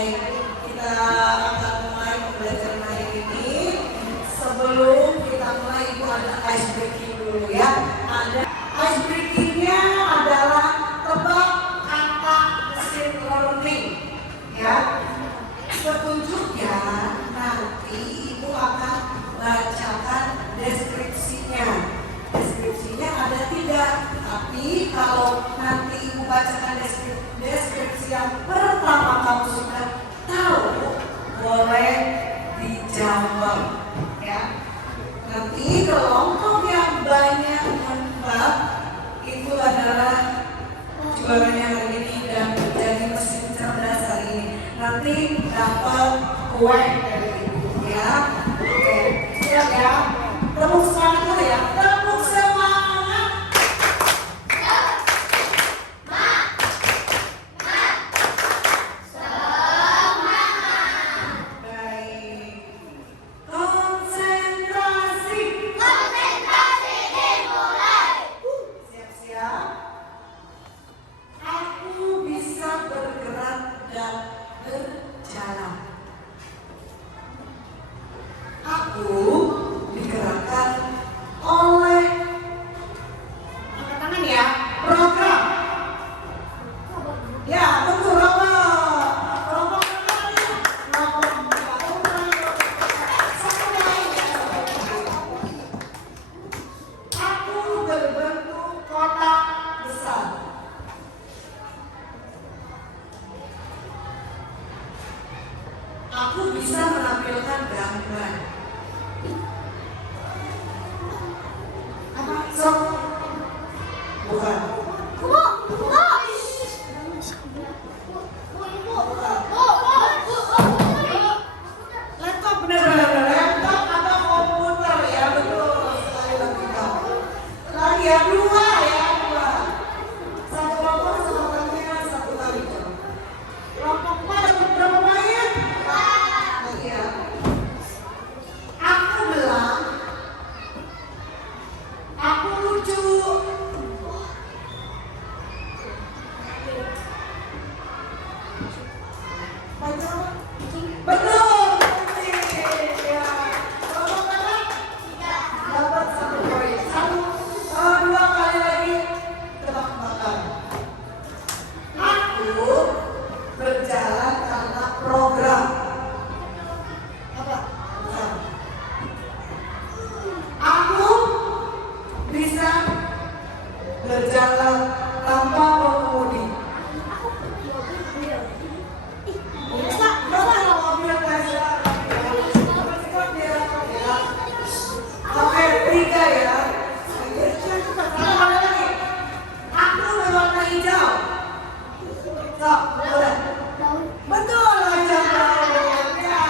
Baik, kita akan mulai pembelajaran hari ini. Sebelum kita mulai, Ibu ada ice breaking dulu ya. Ada ice breakingnya adalah tebak kata mesin learning ya. Petunjuknya nanti Ibu akan bacakan deskripsinya. Deskripsinya ada 3, tapi kalau nanti Ibu bacakan deskripsi yang pertama kamu sudah tahu, boleh dijawab ya. Nanti kelompok yang banyak menebak itu adalah juaranya hari ini dan menjadi mesin cerdas hari ini. Nanti dapat kue dari Ibu ya. Oke, siap ya. Tepuk semangat dulu ya. Tepuk semangat. Baik. Konsentrasi. Konsentrasi dimulai. Siap-siap. Aku bisa bergerak dan berjalan. Aku digerakkan oleh, angkat tangan ya, program. Ya, betul robot. Robot namanya. Satu lagi. Aku berbentuk kotak besar. Aku bisa menampilkan gambar. Apa? Sok? Bukan. Laptop, benar-benar laptop atau komputer ya, betul sekali lagi kamu. Lagi ya, 2 ya, 2. Satu kelompok, satu kali. Kelompok 4 dapat berapa banyak? Lagi ya. Aku belang. Aku lucu. Baca apa? Betul. Ya. Kelompok berapa? Dapat 1 poin. 2 kali lagi tebak-tebakan. Aku berjalan karena program. Apa? Bukan. Aku bisa berjalan tanpa pengemudi. Bisa, kalau mobil kaca. Oke, 3 ya. Satu lagi. Aku berwarna hijau. Sok, boleh. Betul aja. Ya.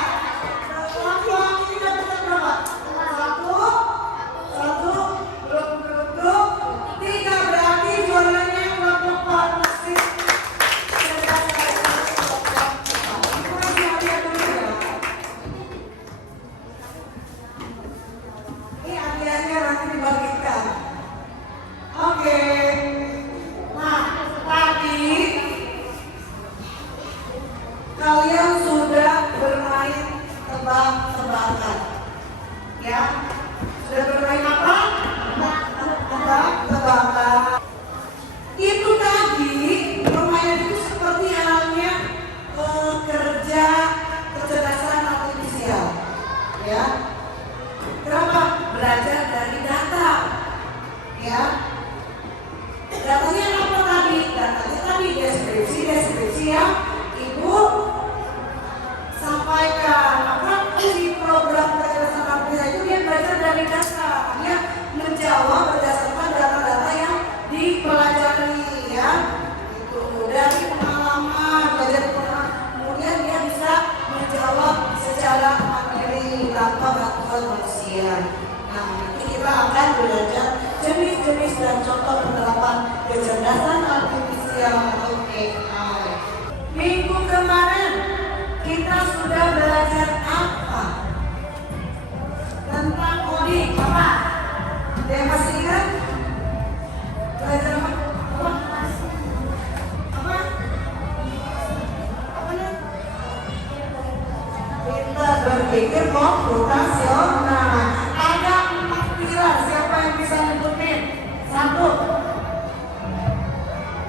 Kelompok ini dapat berapa? 1, belum. 3 berarti juaranya kelompok 4 mesin cerdas. Itu masih hadiah dulu ya. Ini hadiahnya nanti dibagikan. Oke. Nah, tadi kalian sudah bermain tebak-tebakan. Ya. Sudah bermain apa? Tebak-tebakan. Itu tadi permainan itu seperti halnya kerja kecerdasan artifisial. Ya. Kenapa? Belajar dari data. Ya. Datanya apa tadi? Datanya tadi deskripsi yang Ibu sampaikan. Maka si program kecerdasan artifisial itu dia belajar dari data. Dia menjawab berdasarkan data-data yang berpikir komputasional. Ada 4 pilar, siapa yang bisa nyebutin? 1.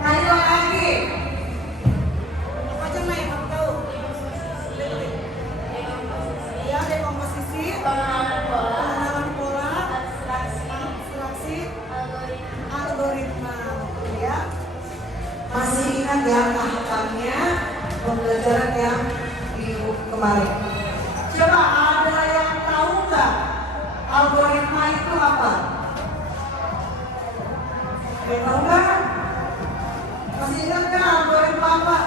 Ayo lagi. Apa aja Mai, kamu tahu? Ya, dekomposisi, pengenalan pola, abstraksi, algoritma. Ya. Masih ingat ya tahapannya pembelajaran yang minggu kemarin? Coba ada yang tahu nggak algoritma itu apa? Ada yang tahu nggak? Masih ingat nggak algoritma apa?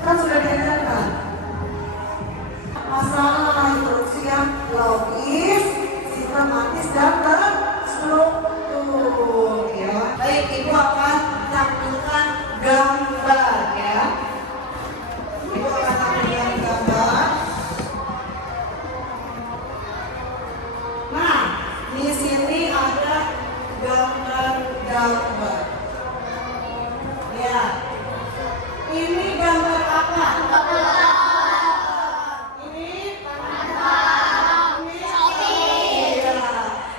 Kan sudah diajarkan. Masalah instruksi yang logis, sistematis dan terstruktur. Ya. Baik, ibu akan tampilkan gambar ya. Ibu akan tampilkan gambar. Nah, di sini ada gambar-gambar. Ya. Ini gambar apa? Ini iya.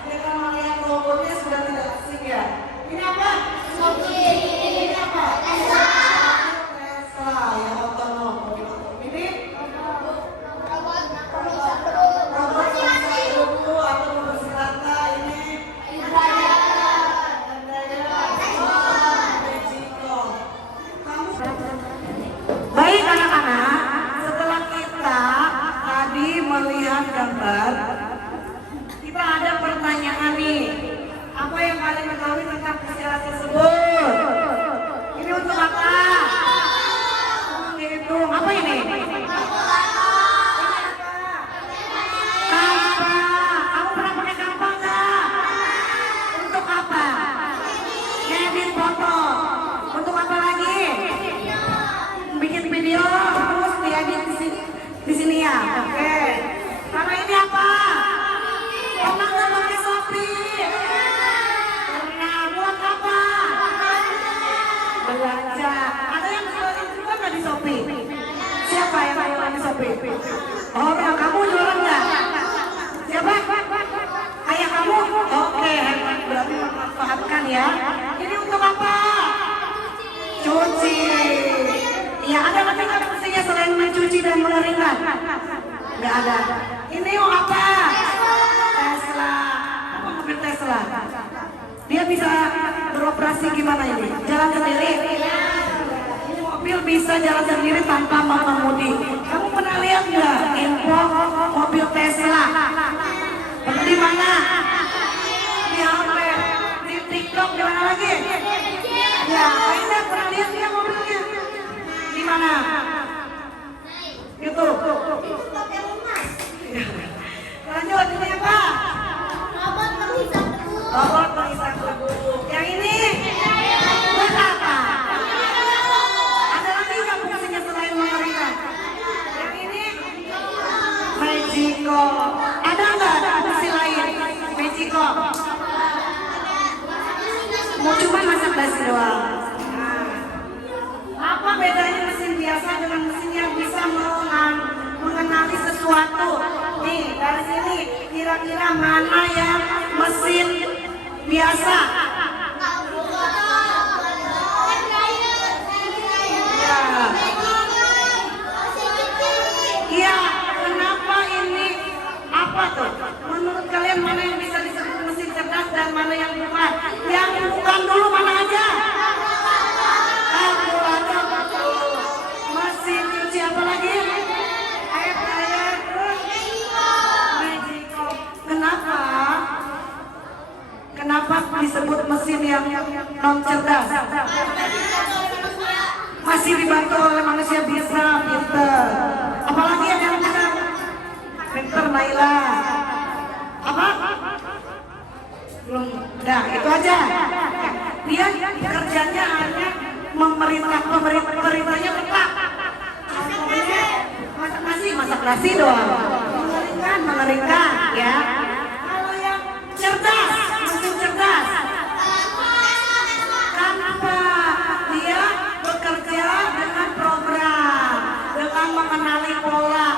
Ini kalau melihat logonya sudah tidak asing ya. Ini apa? Ini apa? Tesla ya, otonom. Ini robot yang buku atau membersih lantai. Ini baik anak-anak, setelah kita tadi melihat gambar, kita ada pertanyaan nih. Apa yang kalian ketahui tentang istilah tersebut? Ini untuk apa? Itu apa ini? Kampa. Kamu pernah pakai kampa nggak? Untuk apa? Edit foto. Untuk apa lagi? Bikin video terus diedit di sini ya. Oke. Karena ini apa? Pernah nggak pakai Shopee? Pernah. Buat apa? Belanja. Ada yang jualan juga nggak di Shopee? Siapa yang jualan di Shopee? Oh, kamu jualan nggak? Siapa? Ayah kamu? Oke, hebat. Berarti memanfaatkan ya. Ini untuk apa? Cuci. Ya, ada lagi nggak fungsinya selain mencuci dan mengeringkan? Nggak ada. Ini apa? Tesla. Apa mobil Tesla? Dia bisa beroperasi gimana ini? Jalan sendiri? Ini mobil bisa jalan sendiri tanpa mengemudi. Kamu pernah lihat nggak info mobil Tesla? Pernah di mana? Di HP, di TikTok, di mana lagi? Ya, Aida pernah lihat nggak mobilnya? Di mana? YouTube. Lanjut, ini apa? Robot penghisap debu. Yang ini? Buat apa? Ada lagi nggak fungsinya selain mengeringkan? Yang ini? Magico. Ada nggak fungsi lain? Magico. Mau cuma masak basi doang. Apa bedanya mesin biasa dengan mesin yang bisa mengenali sesuatu? Nih, dari sini kira-kira mana yang mesin biasa? Iya, kenapa ini? Apa tuh? Menurut kalian mana yang bisa disebut mesin cerdas dan mana yang bukan? Yang bukan dulu mana aja? Mesin cuci apa lagi? Air dryer, Magico. Kenapa? Kenapa disebut mesin yang non cerdas? Masih dibantu oleh manusia bisa, pinter. Apalagi yang bisa? Pinter, Naila. Apa? Belum. Nah, itu aja. Dia kerjanya hanya pemerintahnya tetap. Masak nasi doang. Mengeringkan, ya. Kalau yang cerdas, mesin cerdas. Kenapa? Dia bekerja dengan program, dengan mengenali pola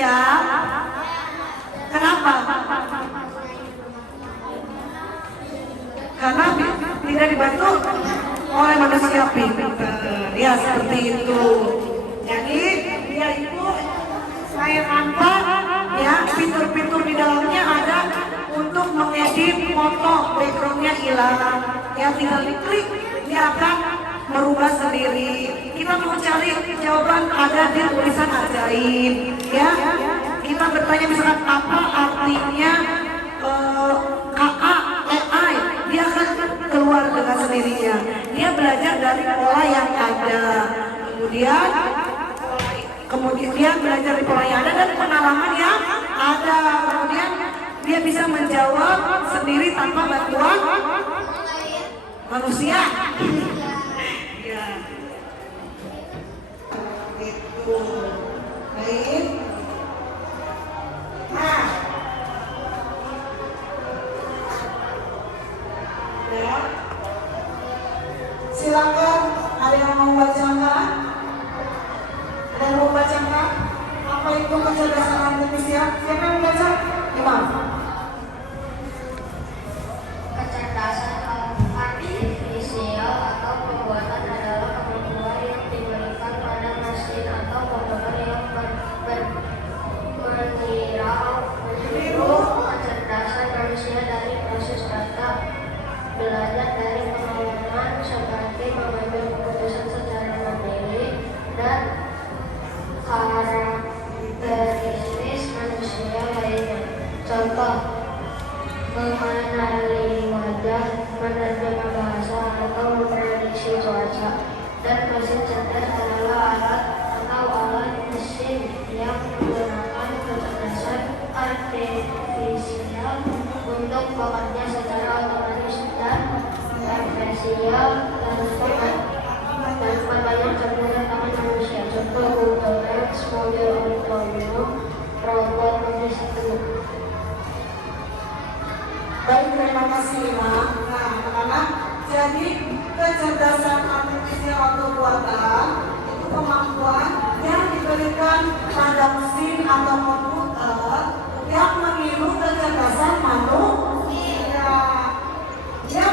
manusia. Kenapa? Karena tidak dibantu oleh manusia pintar. Ya seperti itu. Jadi dia itu layar tanpa ya, fitur-fitur di dalamnya ada untuk mengedit foto, backgroundnya hilang. Ya tinggal diklik, dia akan merubah sendiri. Kita mau cari jawaban ada di tulisan ajaib. Ya, kita bertanya misalkan apa artinya KA, AI, dia akan keluar dengan sendirinya. Dia belajar dari pola yang ada. Kemudian dia belajar di pola yang ada dan pengalaman yang ada. Kemudian dia bisa menjawab sendiri tanpa bantuan manusia. Ya. Itu. Baik. Nah. Ya. Silakan, ada yang mau bacakan? Ada yang mau bacakan? Apa itu kecerdasan artifisial? Siapa yang baca? Imam. Kecerdasan artifisial atau pembuatan adalah kemampuan yang diberikan pada mesin atau komputer yang meniru kecerdasan manusia dari proses data, belajar dari pengalaman seperti mengambil keputusan secara mandiri dan karakteristik manusia lainnya. Contoh, mengenali wajah, menerjemah bahasa, atau memprediksi cuaca. Dan mesin cerdas adalah alat atau alat mesin yang menggunakan kecerdasan artifisial untuk bekerja secara otomatis dan profesional tanpa banyak campur tangan manusia. Contoh Google Maps, mobil otonom, robot logistik. Baik, terima kasih Imam. Nah, anak-anak, jadi kecerdasan artifisial atau buatan itu kemampuan yang diberikan pada mesin atau komputer yang meniru kecerdasan manusia. Dia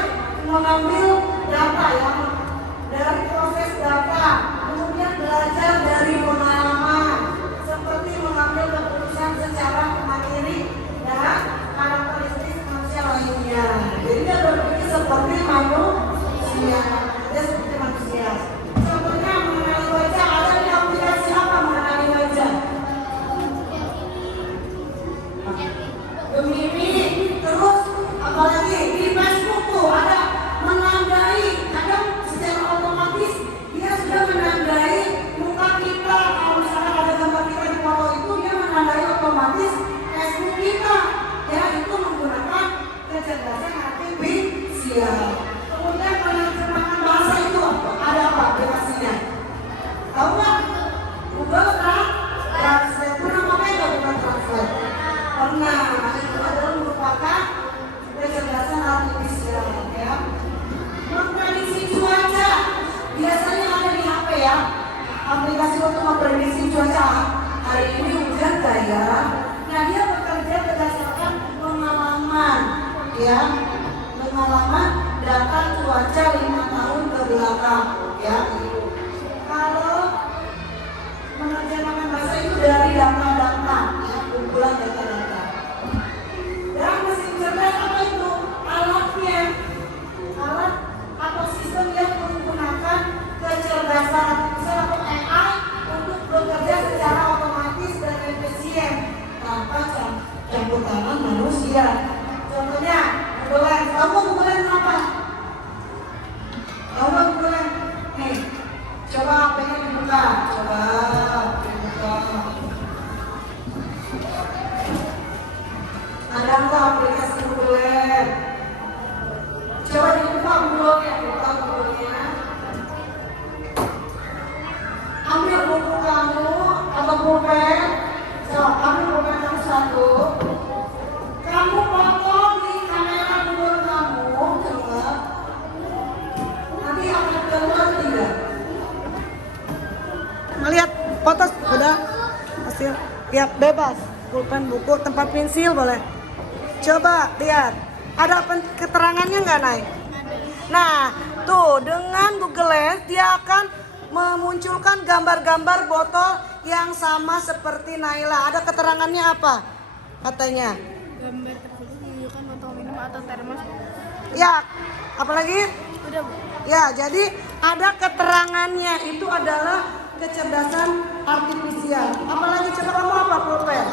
mengambil data yang dari proses data, kemudian belajar dari pengalaman, seperti mengambil keputusan secara mandiri dan karakteristik manusia lainnya. Jadi dia berpikir seperti manusia. Dia seperti manusia. Contohnya mengenali wajah, ada di aplikasi apa mengenali wajah? Gemini. Terus apalagi di Facebook tuh ada menandai, kadang secara otomatis dia sudah menandai muka kita. Kalau misalnya ada gambar kita di foto itu, dia menandai otomatis Facebook kita. Ya, itu menggunakan kecerdasan artifisial. Kemudian menerjemahkan bahasa itu ada apa aplikasinya? Tahu nggak? Google Translate. Pernah pakai nggak Google Translate? Pernah. Itu adalah merupakan kecerdasan artifisial. Ya. Memprediksi cuaca biasanya ada di HP ya. Aplikasi untuk memprediksi cuaca. Hari ini hujan nggak ya? Nah, dia bekerja berdasarkan pengalaman, ya, pengalaman data cuaca 5 tahun ke belakang, ya. Kalau menerjemahkan bahasa itu dari data-data, ya, kumpulan data-data. Dan mesin cerdas apa itu? Alatnya, alat atau sistem yang menggunakan kecerdasan artifisial atau AI untuk bekerja secara otomatis dan efisien tanpa campur tangan manusia. Contohnya, Google Lens. Tahu Google Lens apa? Tahu Google Lens? Nih, coba HP-nya dibuka. Coba dibuka. Ada nggak aplikasi Google Lens? Coba dibuka Google-nya, buka Google-nya. Ambil buku kamu atau pulpen. Ambil pulpen kamu satu. Kamu foto di kamera Google kamu, coba. Nanti akan keluar tidak? Melihat Ya bebas. Pulpen, buku, tempat pensil boleh. Coba lihat. Ada keterangannya nggak, Nay? Nah, tuh dengan Google Lens dia akan memunculkan gambar-gambar botol yang sama seperti Naila. Ada keterangannya apa? Katanya. Gambar tersebut menunjukkan botol minum atau termos. Ya, apalagi? Udah, Bu. Ya, jadi ada keterangannya. Itu adalah kecerdasan artifisial. Apalagi coba kamu apa, Pulpen?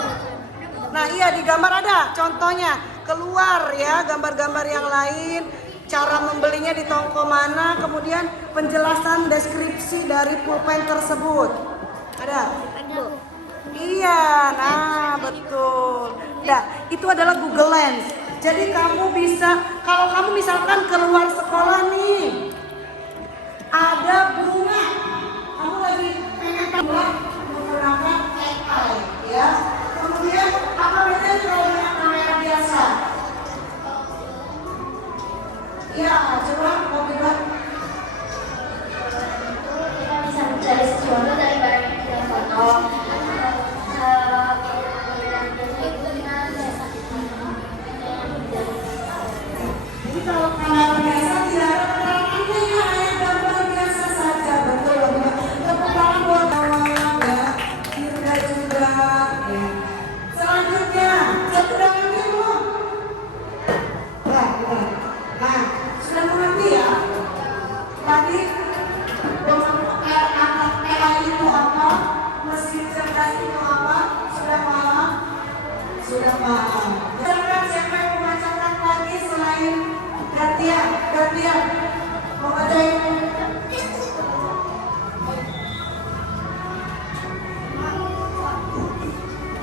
Nah, iya di gambar ada contohnya. Keluar ya gambar-gambar yang lain. Cara membelinya di toko mana, kemudian penjelasan deskripsi dari pulpen tersebut. Ada? Iya, nah betul. Nah, itu adalah Google Lens. Jadi kamu bisa, kalau kamu misalkan keluar sekolah nih, ada bunga, kamu lagi pengen buat menggunakan AI, ya. Kemudian apa bedanya kalau dengan kamera biasa? Ya, coba mau bilang. Kita bisa mencari sesuatu dari barang yang kita foto. Jadi kalau kamera biasa tidak ada keterangannya ya, hanya gambar biasa saja, betul ya. Keperangan buat kawan ya, Dirga juga. Ya. Selanjutnya, satu dengan dulu. Nah, sudah mengerti ya? Tadi AI itu apa? Mesin cerdas itu apa? Sudah paham? Sudah paham. Silakan siapa yang membacakan lagi selain gantian? Mau bacain?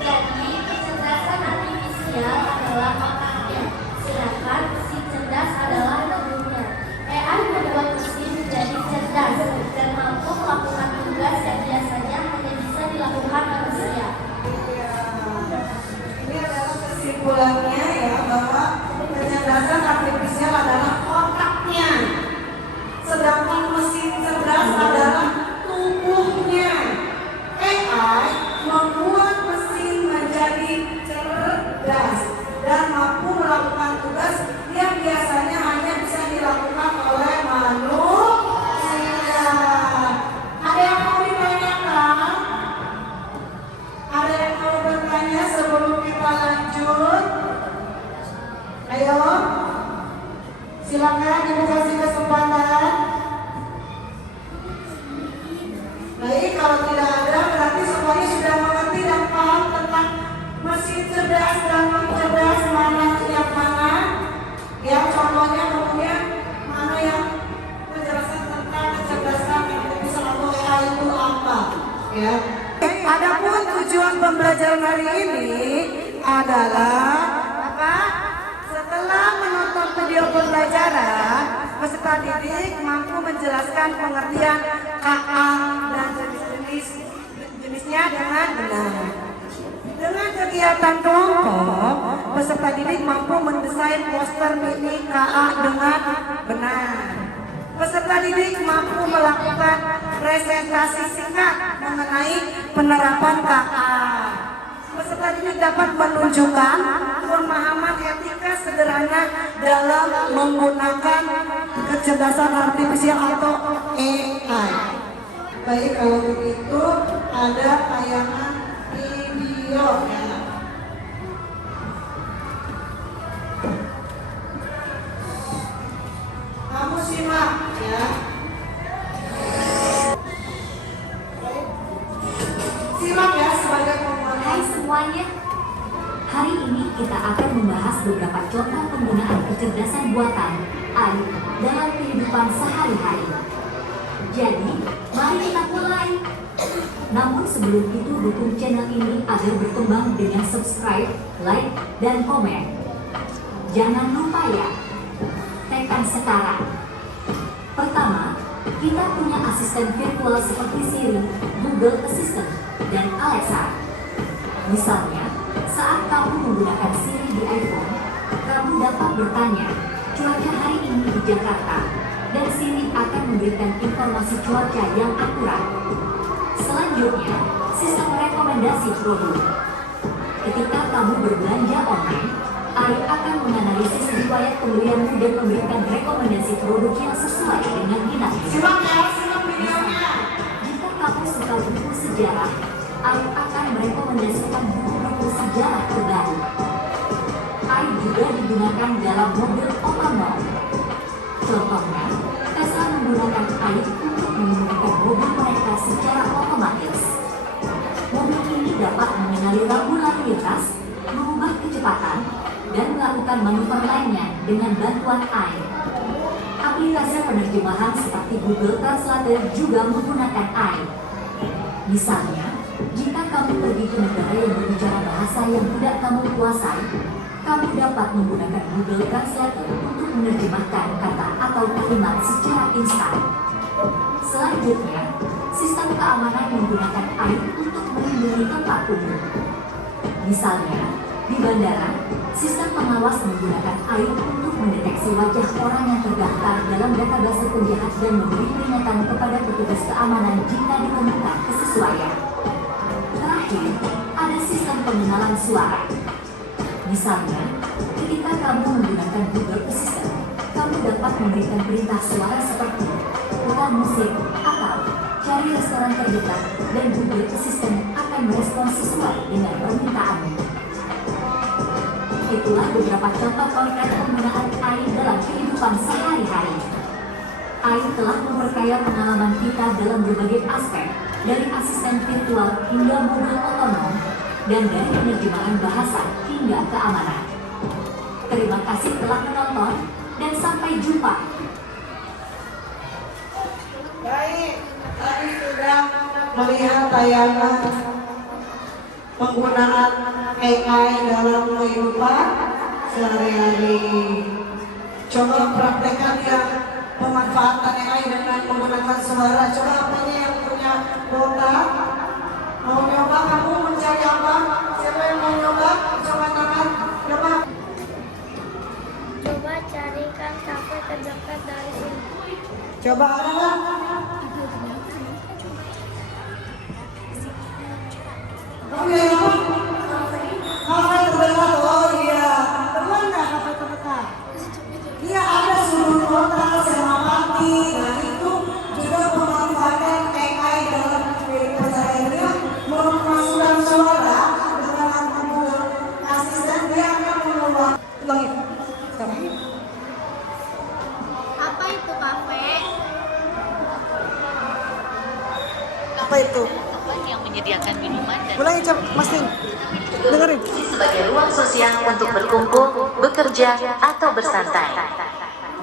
Jadi, kecerdasan artifisial adalah otaknya, sedangkan si cerdas adalah tubuhnya. AI membuat mesin menjadi cerdas dan mampu melakukan tugas yang biasanya hanya bisa dilakukan manusia. Ini adalah kesimpulannya ya, bahwa kecerdasan artifisial adalah otaknya, sedangkan mesin cerdas adalah tubuhnya. AI membuat mesin menjadi cerdas dan mampu melakukan tugas yang biasanya hanya bisa dilakukan oleh manusia. Ada yang mau ditanyakan? Ada yang mau bertanya sebelum kita lanjut? Ayo, silakan ibu kasih kesempatan. Baik, kalau tidak ada berarti semuanya sudah mengerti dan paham tentang mesin cerdas dan non cerdas, mana yang mana. Ya, contohnya kemudian mana yang penjelasan tentang kecerdasan artifisial atau AI itu apa? Ya. Adapun tujuan pembelajaran hari ini adalah apa? Setelah menonton video pembelajaran, peserta didik mampu menjelaskan pengertian KA dan jenisnya dengan benar. Dengan kegiatan kelompok, peserta didik mampu mendesain poster mini KA dengan benar. Peserta didik mampu melakukan presentasi singkat mengenai penerapan KA. Peserta didik dapat menunjukkan pemahaman etika sederhana dalam menggunakan kecerdasan artifisial atau AI. Baik, kalau begitu ada tayangan video ya. Kamu simak ya. Simak ya sebagai pembuat. Hai semuanya, hari ini kita akan membahas beberapa contoh penggunaan kecerdasan buatan AI dalam kehidupan sehari-hari. Jadi, mari kita mulai. Namun sebelum itu dukung channel ini agar berkembang dengan subscribe, like, dan komen. Jangan lupa ya, tekan sekarang. Pertama, kita punya asisten virtual seperti Siri, Google Assistant, dan Alexa. Misalnya, saat kamu menggunakan Siri di iPhone, kamu dapat bertanya, cuaca hari ini di Jakarta, dan Siri akan memberikan informasi cuaca yang akurat. Selanjutnya, sistem rekomendasi produk. pembelianmu dan memberikan rekomendasi produk yang sesuai dengan minatmu. Simak ya, simak videonya. Jika kamu suka buku sejarah, Ayu akan merekomendasikan buku-buku sejarah terbaru. Ayu juga digunakan dalam mobil otonom. Contohnya, Tesla menggunakan Ayu untuk mengemudikan mobil mereka secara otomatis. Mobil ini dapat mengenali rambu lalu lintas, mengubah kecepatan, dan melakukan manuver lainnya dengan bantuan AI. Aplikasi penerjemahan seperti Google Translate juga menggunakan AI. Misalnya, jika kamu pergi ke negara yang berbicara bahasa yang tidak kamu kuasai, kamu dapat menggunakan Google Translate untuk menerjemahkan kata atau kalimat secara instan. Selanjutnya, sistem keamanan menggunakan AI untuk melindungi tempat umum. Misalnya, di bandara, sistem pengawas menggunakan AI untuk mendeteksi wajah orang yang terdaftar dalam database penjahat dan memberi peringatan kepada petugas keamanan jika ditemukan kesesuaian. Terakhir, ada sistem pengenalan suara. Misalnya, ketika kamu menggunakan Google Assistant, kamu dapat memberikan perintah suara seperti putar musik atau cari restoran terdekat, dan Google Assistant akan merespons sesuai dengan permintaanmu. Itulah beberapa contoh konkret penggunaan AI dalam kehidupan sehari-hari. AI telah memperkaya pengalaman kita dalam berbagai aspek, dari asisten virtual hingga mobil otonom, dan dari penerjemahan bahasa hingga keamanan. Terima kasih telah menonton, dan sampai jumpa. Baik, tadi sudah melihat tayangan penggunaan AI dalam kehidupan sehari-hari. Coba praktekkan ya pemanfaatan AI dengan menggunakan suara. Coba apanya yang punya botak? Mau nyoba kamu mencari apa? Siapa yang mau nyoba? Coba tangan. Coba. Coba carikan kafe terdekat dari sini. Coba ada nggak? Kamu yang apa? Kafe terdekat. Oh iya. Teman nggak kafe terdekat? Iya ada sudut kota, Senopati. Nah itu juga pemanfaatan AI dalam kehidupan sehari-hari. Memasukkan suara dengan Google Asisten, dia akan mengeluarkan. Ulangi. Sekarang. Apa itu kafe? Apa itu? Yang menyediakan minuman dan Ulangi Cep, Mas Tin. Dengerin. sebagai ruang sosial untuk berkumpul, bekerja, atau bersantai.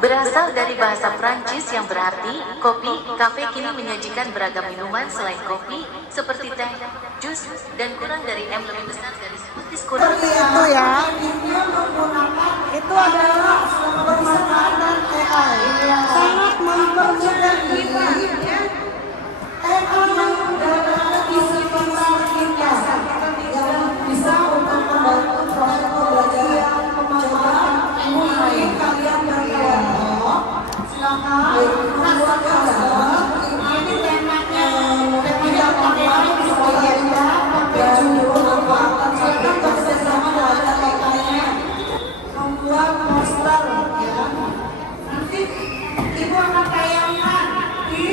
Berasal dari bahasa Prancis yang berarti kopi, kafe kini menyajikan beragam minuman selain kopi, seperti teh, jus, dan kurang dari M lebih besar dari smoothies kurang. Seperti itu ya. Itu adalah pemanfaatan AI. Sangat mempermudah kita. AI yang dapat isi pikiran kita yang bisa untuk membantu proses pembelajaran pemahaman mulai kalian berikan. Silakan buat gambar. Ini temanya apa supaya kita judul apa kita bersama ada AI-nya membuat poster ya. Nanti ibu akan tayangkan di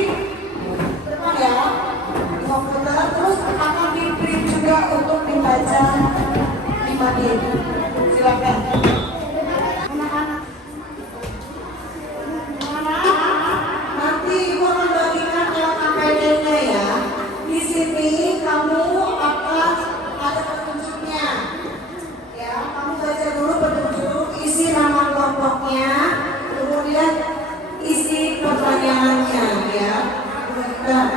depan ya di komputer, terus akan di print juga untuk dibaca 5 menit. Silakan. Anak-anak. Nanti ibu akan bagikan yang APD-nya ya. Di sini kamu akan ada petunjuknya. Ya, kamu baca dulu petunjuk, isi nama kelompoknya, kemudian isi pertanyaannya ya. Nah.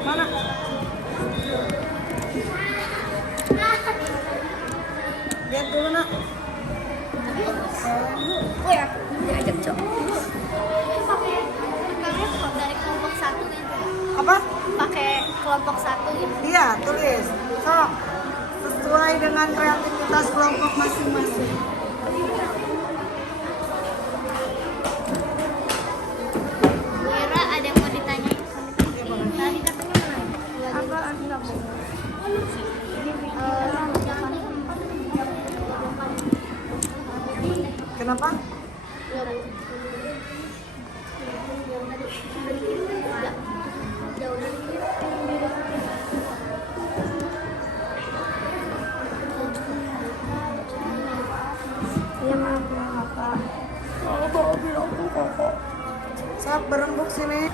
Mana? Lihat dulu nak. Oh ya, diajak cok. Dari kelompok satu gitu. Apa? Pakai kelompok satu gitu. Iya, tulis. Sok. Sesuai dengan kreativitas kelompok masing-masing. Kenapa? Ya maaf Kak. Sap berembuk sini.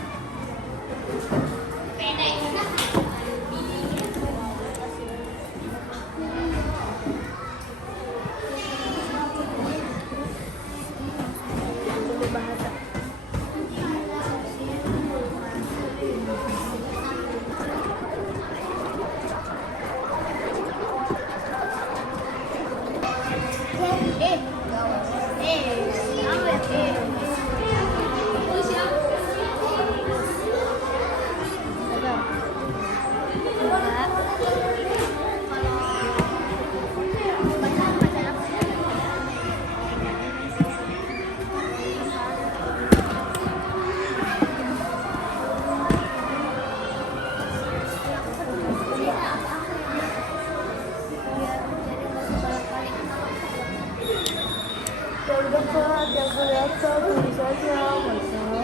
Yang dekat, yang kelihatan, tulis saja, masa.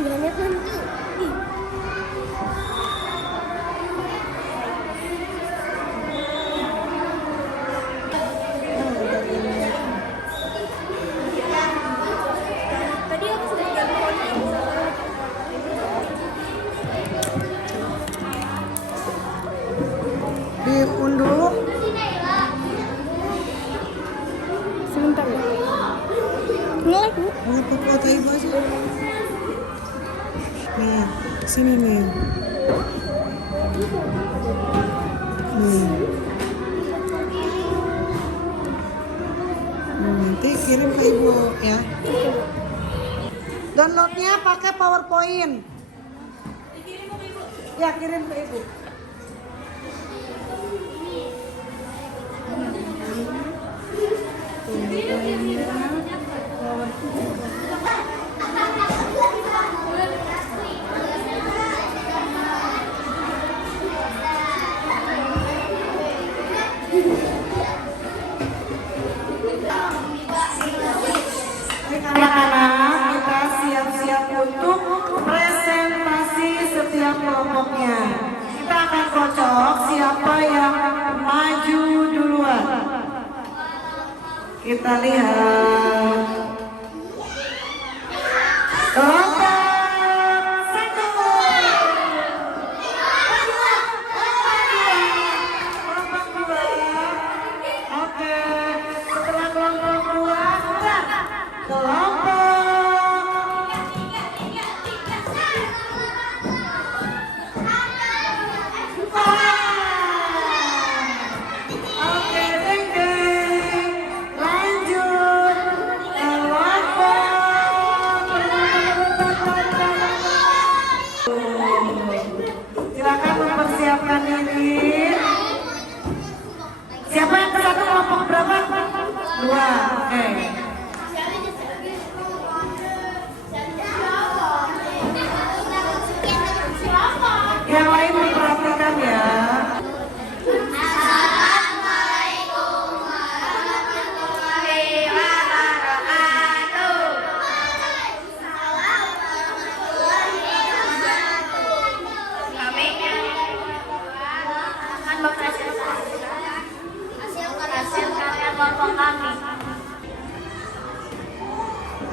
Bilangnya kan. Tadi aku sudah jadi konten. Diunduh. Sebentar ya. Nge-like Bu. Mau foto ibu aja. Nih, sini nih. Nih. Nanti kirim ke ibu ya. Downloadnya pakai PowerPoint. Ya, kirim ke ibu. Anak-anak, kita siap-siap untuk presentasi setiap kelompoknya. Kita akan kocok siapa yang maju duluan. Kita lihat. Kelompok satu. Kelompok dua. Oke. Setelah kelompok dua, sudah. Kelompok oke, deng-deng. Lanjut. Kelompok silakan mempersiapkan diri. Siapa yang ke satu kelompok berapa? Dua. Oke. Yang lain diperhatikan ya.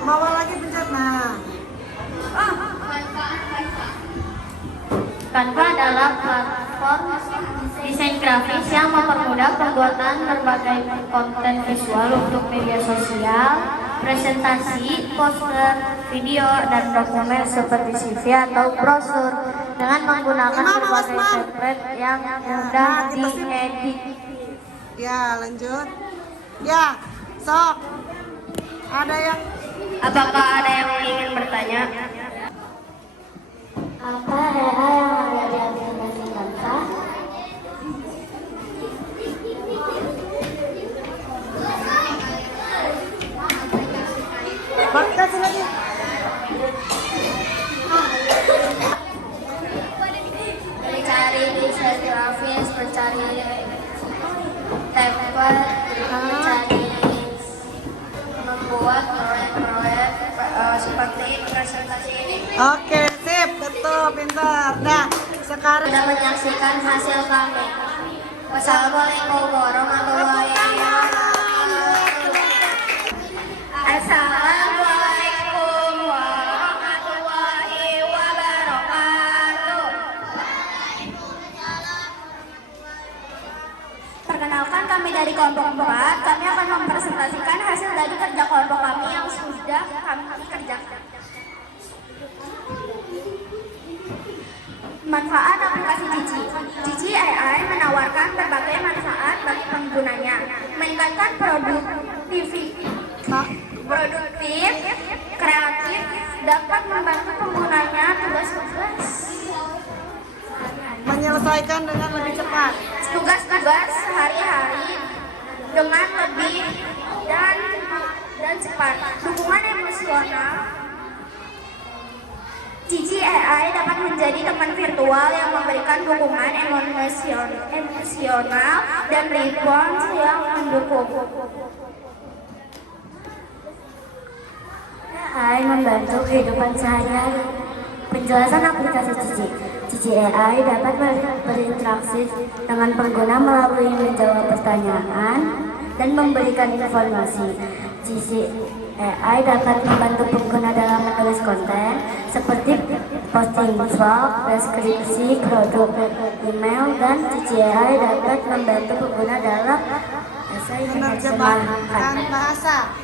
Bawa lagi pencet nah. Canva adalah platform desain grafis yang mempermudah pembuatan berbagai konten visual untuk media sosial, presentasi, poster, video, dan dokumen seperti CV atau brosur dengan menggunakan berbagai template yang mudah diedit. Ya, lanjut. Ya, sok. Ada yang Apakah ada yang ingin bertanya? Apa hal yang ada di aplikasi Canva? kasih lagi. Mencari desain grafis, mencari template, mencari Oke, sip, betul, pintar. Nah, sekarang Sudah menyaksikan hasil kami. Wassalamualaikum warahmatullahi wabarakatuh. Assalamualaikum warahmatullahi wabarakatuh. Perkenalkan, kami dari kelompok 4. Kami akan mempresentasikan hasil dari kerja kelompok kami yang sudah kami kerjakan. Manfaat aplikasi Cici. Cici AI menawarkan berbagai manfaat bagi penggunanya, meningkatkan produktif, kreatif, dapat membantu penggunanya tugas-tugas menyelesaikan dengan lebih cepat. tugas-tugas sehari-hari dengan lebih dan cepat. Dukungan emosional. Cici AI dapat menjadi teman virtual yang memberikan dukungan emosional dan respons yang mendukung. AI membantu kehidupan sehari-hari. Penjelasan aplikasi Cici. Cici AI dapat berinteraksi dengan pengguna melalui menjawab pertanyaan dan memberikan informasi. Cici AI dapat membantu pengguna dalam menulis konten seperti posting vlog, deskripsi produk, email, dan Cici AI dapat membantu pengguna dalam esai Menerjemahkan bahasa.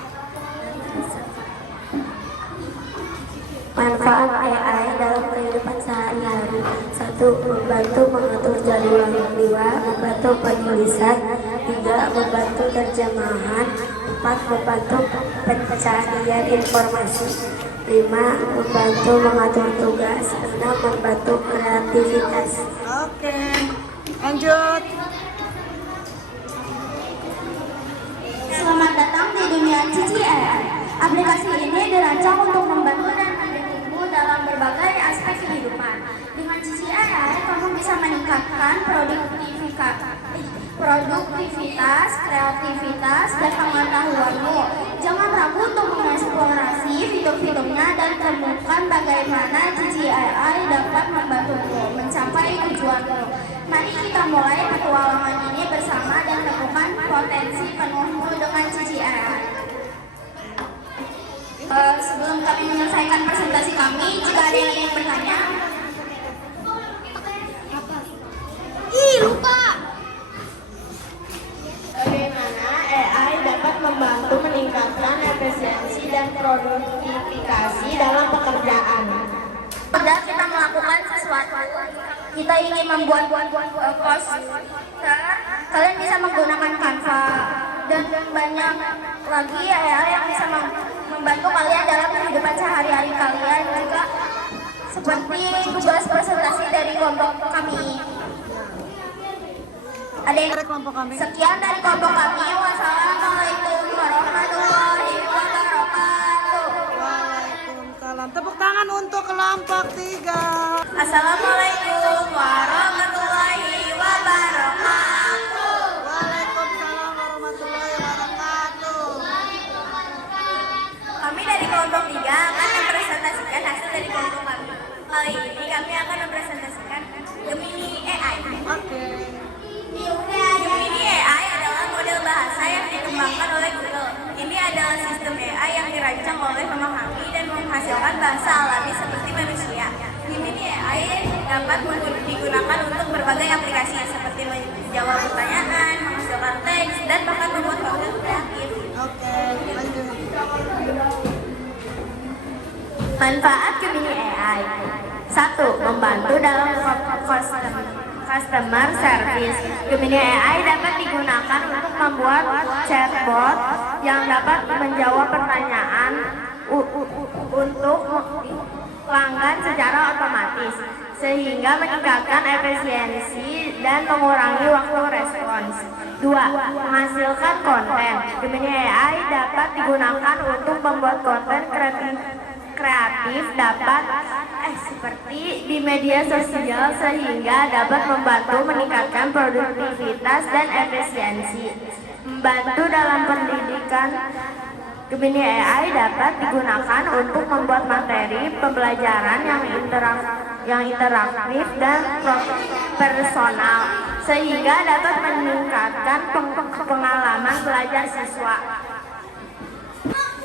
Manfaat AI dalam kehidupan sehari-hari. 1. Membantu mengatur jadwal. 2. Membantu penulisan. 3. Membantu terjemahan. 4. Membantu pencarian informasi. 5. Membantu mengatur tugas. 6. Membantu kreativitas. Oke, lanjut. Selamat datang di dunia Cici AI. Aplikasi ini dirancang untuk membantu dan mendukungmu dalam berbagai aspek kehidupan. Dengan Cici AI, kamu bisa meningkatkan produktivitas, kreativitas, dan pengetahuanmu. Jangan ragu untuk mengeksplorasi fitur-fiturnya dan temukan bagaimana Cici AI dapat membantumu mencapai tujuanmu. Mari kita mulai petualangan ini bersama dan temukan potensi penuhmu dengan Cici AI. Sebelum kami menyelesaikan presentasi kami, jika ada yang ingin bertanya. Lupa. Bagaimana AI dapat membantu meningkatkan efisiensi dan produktivitas dalam pekerjaan? Pada kita melakukan sesuatu, kita ingin membuat poster, kalian bisa menggunakan Canva dan banyak lagi AI yang bisa membantu kalian dalam kehidupan sehari-hari kalian, juga seperti tugas presentasi dari kelompok kami. Ada yang Dari kelompok kami. sekian dari kelompok kami. Wassalamualaikum warahmatullahi wabarakatuh. Waalaikumsalam. Tepuk tangan untuk kelompok 3. Assalamualaikum warahmatullahi wabarakatuh. Waalaikumsalam warahmatullahi wabarakatuh. Kami dari kelompok 3 akan mempresentasikan hasil dari kelompok kami. Kali ini kami akan mempresentasikan Gemini AI. Oke. Gemini AI adalah model bahasa yang dikembangkan oleh Google. Ini adalah sistem AI yang dirancang oleh memahami dan menghasilkan bahasa alami seperti manusia. Gemini AI dapat digunakan untuk berbagai aplikasi seperti menjawab pertanyaan, menghasilkan teks, dan bahkan membuat konten kreatif. Oke, lanjut. Manfaat Gemini AI. 1. Membantu dalam customer service. Gemini AI dapat digunakan untuk membuat chatbot yang dapat menjawab pertanyaan untuk pelanggan secara otomatis, sehingga meningkatkan efisiensi dan mengurangi waktu respons. 2. Menghasilkan konten. Gemini AI dapat digunakan untuk membuat konten kreatif dapat seperti di media sosial, sehingga dapat membantu meningkatkan produktivitas dan efisiensi. Membantu dalam pendidikan Gemini AI dapat digunakan untuk membuat materi pembelajaran yang interaktif dan personal, sehingga dapat meningkatkan pengalaman belajar siswa.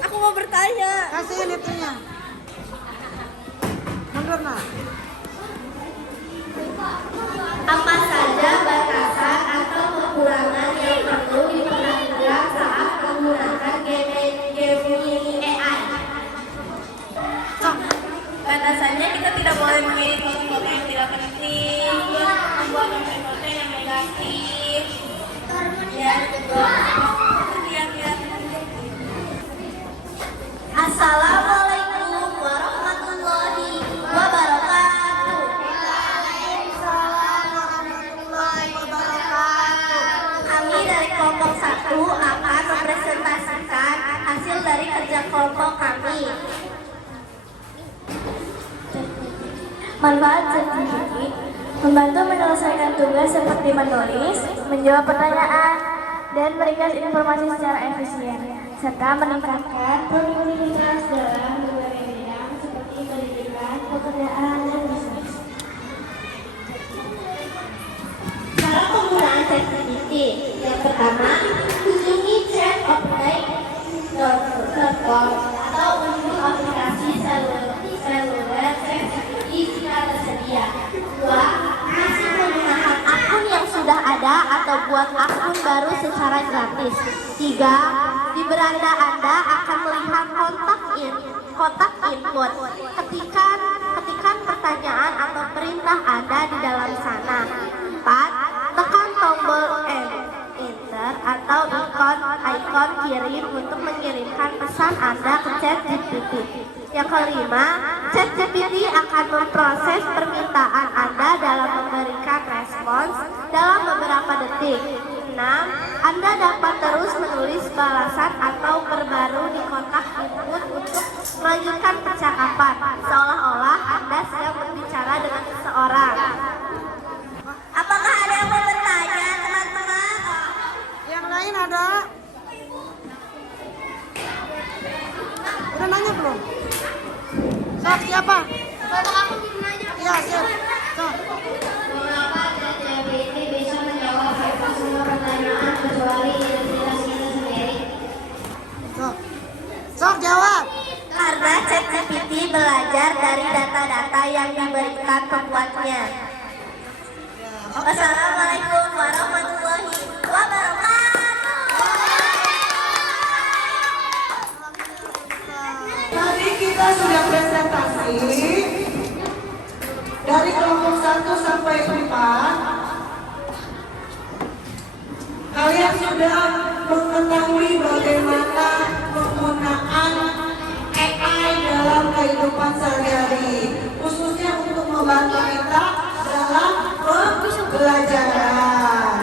Aku mau bertanya. Kasihin itunya. Mundur nah. Apa saja batasan atau kekurangan yang perlu diperhatikan saat menggunakan Gemini AI? Batasannya kita tidak boleh mengirim foto yang tidak penting, membuat konten yang negatif, dan juga lihat-lihat. Assalamualaikum warahmatullahi wabarakatuh. Kami dari kelompok 1 akan mempresentasikan hasil dari kerja kelompok kami. Manfaat ChatGPT membantu menyelesaikan tugas seperti menulis, menjawab pertanyaan, dan meringkas informasi secara efisien, serta meningkatkan produktivitas dalam berbagai bidang seperti pendidikan, pekerjaan, dan bisnis. Cara penggunaan ChatGPT: yang pertama, kunjungi chat.openai.com atau unduh aplikasi seluler ChatGPT jika tersedia. 2. Masih menggunakan akun yang sudah ada atau buat akun baru secara gratis. 3. Di beranda Anda akan melihat kotak input. Ketikkan pertanyaan atau perintah Anda di dalam sana. 4. Tekan tombol enter atau ikon kirim untuk mengirimkan pesan Anda ke ChatGPT. Yang kelima, ChatGPT akan memproses permintaan Anda dalam memberikan respons dalam beberapa detik. 6. Anda dapat terus menulis balasan atau perbarui di kotak input untuk melanjutkan percakapan, seolah-olah Anda sedang berbicara dengan seseorang. Apakah ada yang mau bertanya, teman-teman? Yang lain ada? Udah nanya belum? Sok, siapa? Kalau aku belum nanya. Iya, siap. Sok. Mengapa ChatGPT bisa menjawab hampir semua pertanyaan kecuali identitas kita sendiri? Sok. Sok, jawab. Karena ChatGPT belajar dari data-data yang diberikan pembuatnya. Wassalamualaikum warahmatullahi wabarakatuh. Tadi kita sudah presentasi dari kelompok 1 sampai 4. Kalian sudah mengetahui bagaimana penggunaan AI dalam kehidupan sehari-hari, khususnya untuk membantu kita dalam pembelajaran.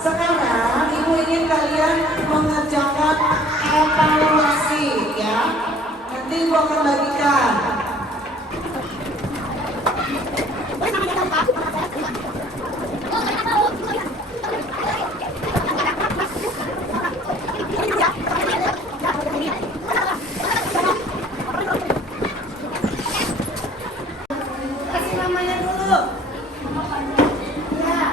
Sekarang Ibu ingin kalian mengerjakan evaluasi, ya. Nanti Ibu akan bagikan. Kasih namanya dulu. Ya.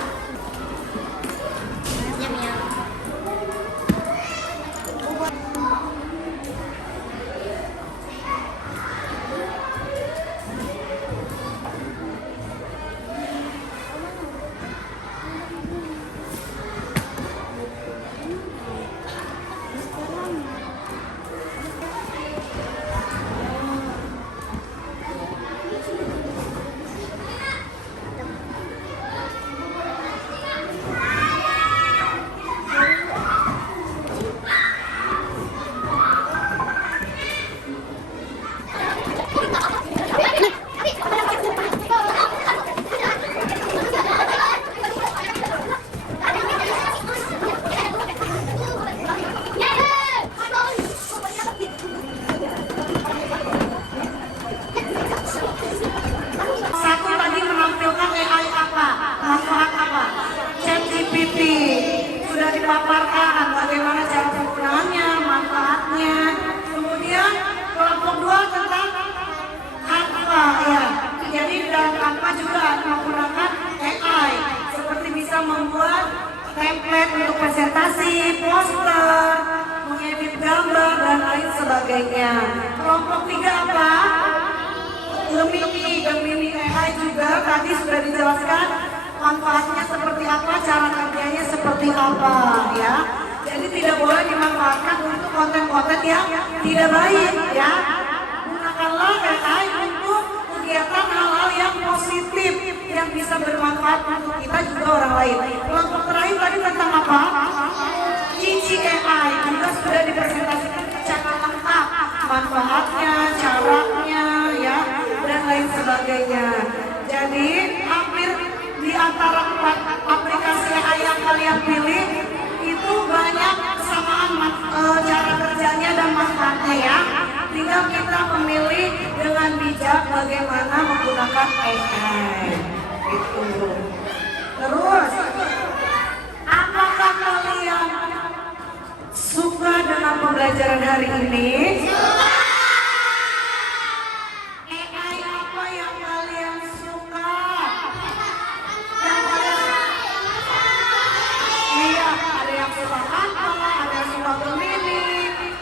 Satu tadi menampilkan AI apa? Manfaat apa? ChatGPT sudah dipaparkan bagaimana cara penggunaannya, manfaatnya. Apa juga menggunakan AI, seperti bisa membuat template untuk presentasi, poster, mengedit gambar dan lain sebagainya. Kelompok 3 apa? Gemini AI juga tadi sudah dijelaskan manfaatnya seperti apa, cara kerjanya seperti apa ya. Jadi tidak boleh dimanfaatkan untuk konten-konten yang tidak baik ya. Gunakanlah AI untuk kegiatan hal-hal yang positif yang bisa bermanfaat untuk kita juga orang lain. Kelompok terakhir tadi tentang apa? Cici AI juga sudah dipresentasikan secara lengkap manfaatnya, caranya ya dan lain sebagainya. Jadi hampir di antara 4 aplikasi AI yang kalian pilih itu banyak kesamaan cara kerjanya dan manfaatnya ya. Tinggal kita memilih dengan bijak bagaimana menggunakan AI. Gitu. Terus, apakah kalian suka dengan pembelajaran hari ini? AI apa yang kalian suka? Yang kalian iya, ada yang suka apa, ada yang suka Gemini,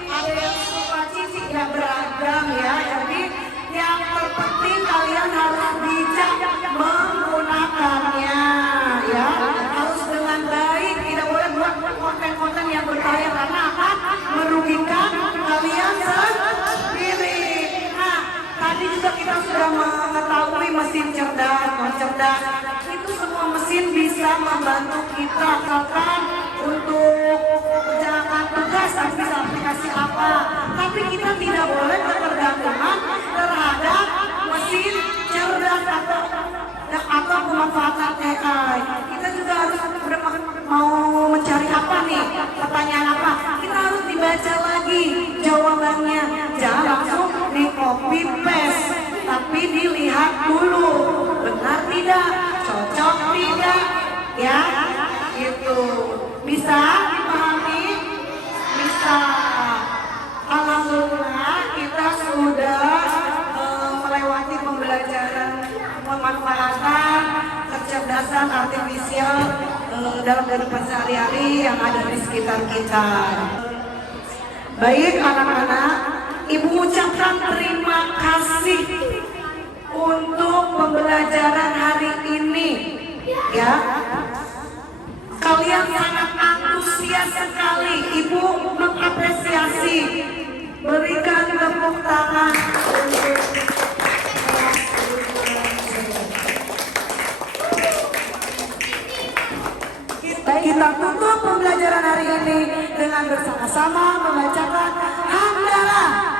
ada yang suka Cici, ya beragam ya. Jadi yang terpenting kalian harus bijak menggunakannya ya. Harus dengan baik, tidak boleh buat konten-konten yang berbahaya karena akan merugikan kalian sendiri. Nah, tadi juga kita sudah mengetahui mesin cerdas, non cerdas. Itu semua mesin bisa membantu kita asalkan untuk menjalankan tugas, tapi bisa aplikasi apa. Tapi kita tidak boleh ketergantungan terhadap mesin cerdas atau pemanfaatan AI. Kita juga harus mau mencari apa nih, pertanyaan apa, kita harus dibaca lagi jawabannya. Jangan langsung di copy paste, tapi dilihat dulu benar tidak, cocok tidak ya gitu. Bisa dipahami? Bisa. Alhamdulillah kita sudah melewati pembelajaran pemanfaatan kecerdasan artifisial dalam kehidupan sehari-hari yang ada di sekitar kita. Baik anak-anak, Ibu ucapkan terima kasih untuk pembelajaran hari ini ya. Kalian sangat antusias sekali, Ibu mengapresiasi. Berikan tepuk tangan untuk kita tutup pembelajaran hari ini dengan bersama-sama membacakan hamdalah.